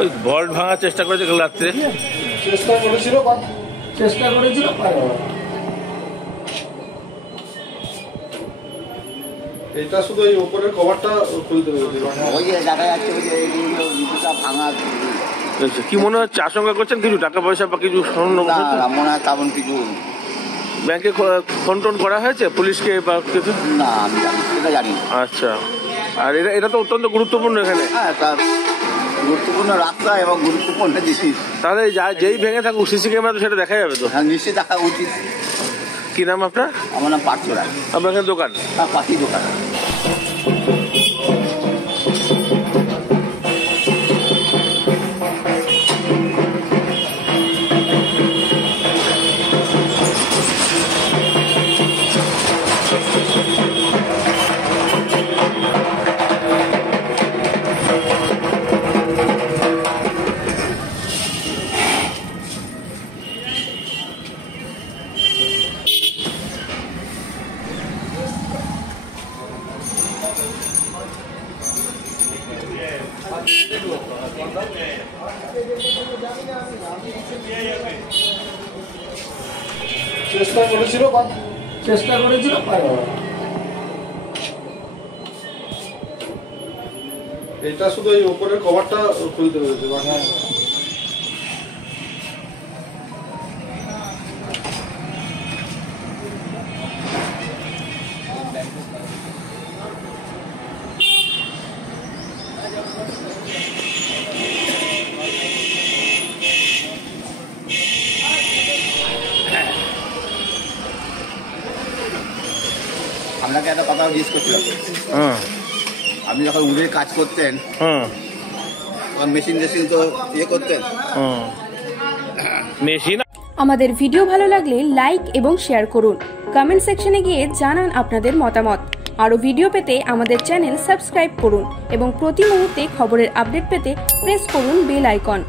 ওই ভল্ট ভাঙার চেষ্টা করেছে কাল রাত্রে, চেষ্টা করেছিল এটা শুধু এই উপরের কভারটা খুলতে হবে। ওই যে দেখা যাচ্ছে ওই যে এইটা ভাঙা। কি মনে হচ্ছে, আশঙ্কা করছেন কিছু টাকা পয়সা বা কিছু স্বর্ণ? মনে হয় তেমন কিছু। ব্যাংকে ফোন টোন করা হয়েছে পুলিশকে বা কিছু? না, আমি জানি। আচ্ছা, আর এটা তো অত্যন্ত গুরুত্বপূর্ণ এখানে। হ্যাঁ, তার গুরুত্বপূর্ণ রাস্তা এবং গুরুত্বপূর্ণ জিনিস। তাহলে যেই ভেঙে থাকুক সিসি ক্যামেরা তো সেটা দেখা যাবে তো? হ্যাঁ, নিশ্চয়ই দেখা উচিত। কি নাম আপনার? আমার নাম পার্থ রায়। আপনার এখানে দোকান? হ্যাঁ, পাখি দোকান। চেষ্টা করেছিল এটা শুধু এই উপরের কভারটা খুলতে হয়েছে। আপনাকে একটা কথা জিজ্ঞেস করছিলাম। আপনি যখন উড়ে কাজ করতেন তখন মেশিন তো করতেন মেশিন। আমাদের ভিডিও ভালো লাগলে লাইক এবং শেয়ার করুন। কমেন্ট সেকশনে গিয়ে জানান আপনাদের মতামত। আরও ভিডিও পেতে আমাদের চ্যানেল সাবস্ক্রাইব করুন এবং প্রতি মুহূর্তে খবরের আপডেট পেতে প্রেস করুন বেল আইকন।